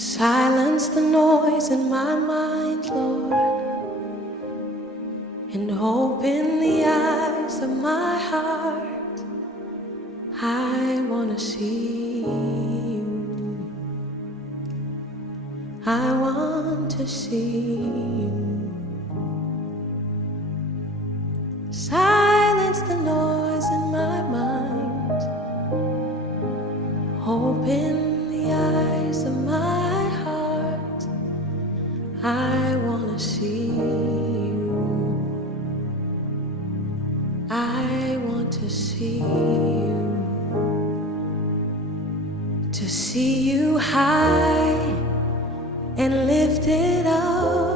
Silence the noise in my mind, Lord, and open the eyes of my heart. I want to see you. I want to see you. Silence the noise in my mind. Open the eyes of my heart. I want to see you. I want to see you. To see you high and lifted up,